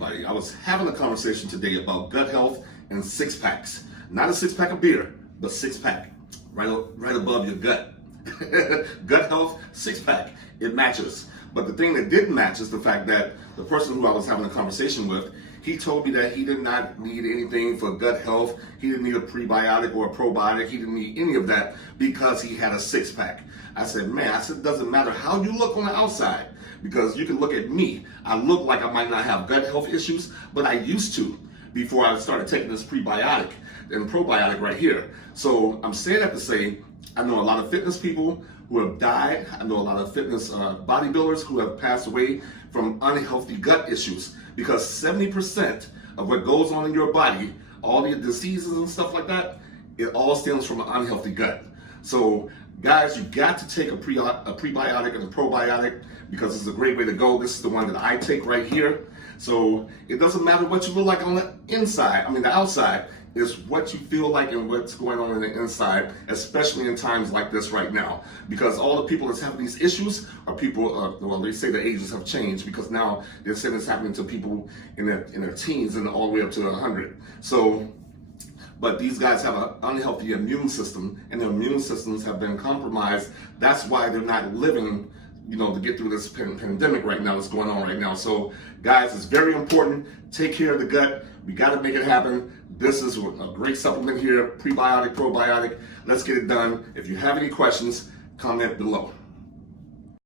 everybody. I was having a conversation today about gut health and six packs. Not a six pack of beer, but six pack. Right above your gut. Gut health, six pack. It matches. But the thing that didn't match is the fact that the person who I was having a conversation with, he told me that he did not need anything for gut health. He didn't need a prebiotic or a probiotic. He didn't need any of that because he had a six pack. I said, it doesn't matter how you look on the outside, because you can look at me. I look like I might not have gut health issues, but I used to before I started taking this prebiotic and probiotic right here. So I'm saying that to say, I know a lot of fitness people who have died. I know a lot of fitness bodybuilders who have passed away from unhealthy gut issues, because 70% of what goes on in your body, all the diseases and stuff like that, it all stems from an unhealthy gut. So guys, you got to take a prebiotic and a probiotic, because it's a great way to go. This is the one that I take right here. So it doesn't matter what you look like on the the outside. It's what you feel like and what's going on in the inside, especially in times like this right now. Because all the people that's having these issues are people, well, they say the ages have changed, because now they're saying it's happening to people in their teens and all the way up to 100. So, but these guys have an unhealthy immune system, and their immune systems have been compromised. That's why they're not living, to get through this pandemic right now that's going on right now. So guys, it's very important. Take care of the gut. We got to make it happen. This is a great supplement here, prebiotic, probiotic. Let's get it done. If you have any questions, comment below.